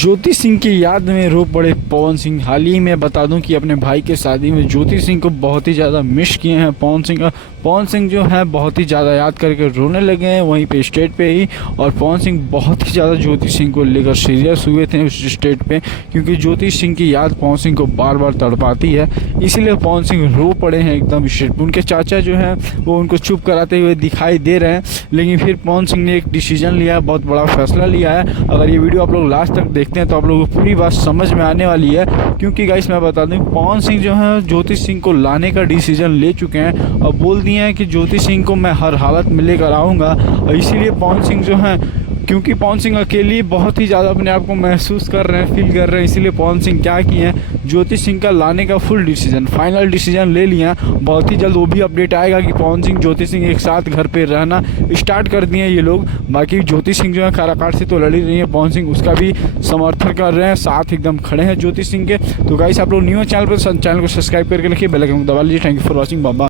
ज्योति सिंह की याद में रो पड़े पवन सिंह। हाल ही में बता दूं कि अपने भाई के शादी में ज्योति सिंह को बहुत ही ज़्यादा मिस किए हैं पवन सिंह जो है बहुत ही ज़्यादा याद करके रोने लगे हैं वहीं पे स्टेज पे ही। और पवन सिंह बहुत ही ज़्यादा ज्योति सिंह को लेकर सीरियस हुए थे उस स्टेज पे, क्योंकि ज्योति सिंह की याद पवन सिंह को बार बार तड़पाती है। इसीलिए पवन सिंह रो पड़े हैं एकदम स्टेज पे। उनके चाचा जो हैं वो उनको चुप कराते हुए दिखाई दे रहे हैं, लेकिन फिर पवन सिंह ने एक डिसीजन लिया है, बहुत बड़ा फैसला लिया है। अगर ये वीडियो आप लोग लास्ट तक देखते हैं तो आप लोगों को पूरी बात समझ में आने वाली है। क्योंकि गाइस मैं बता दूं पवन सिंह जो है ज्योति सिंह को लाने का डिसीजन ले चुके हैं और बोल दिए हैं कि ज्योति सिंह को मैं हर हालत में लेकर आऊँगा। और इसीलिए पवन सिंह जो है, क्योंकि पवन सिंह अकेले बहुत ही ज़्यादा अपने आप को महसूस कर रहे हैं, फील कर रहे हैं, इसीलिए पवन सिंह क्या किए हैं, ज्योति सिंह का लाने का फुल डिसीजन, फाइनल डिसीजन ले लिया। बहुत ही जल्द वो भी अपडेट आएगा कि पवन सिंह ज्योति सिंह एक साथ घर पे रहना स्टार्ट कर दिए हैं ये लोग। बाकी ज्योति सिंह जो है काराकाट से तो लड़ ही रही है, पवन सिंह उसका भी समर्थन कर रहे हैं, साथ एकदम खड़े हैं ज्योति सिंह के। तो गाइस आप लोग न्यू चैनल पर चैनल को सब्सक्राइब करके रखिए, बेल आइकन दबा लीजिए। Thank you for watching, bye.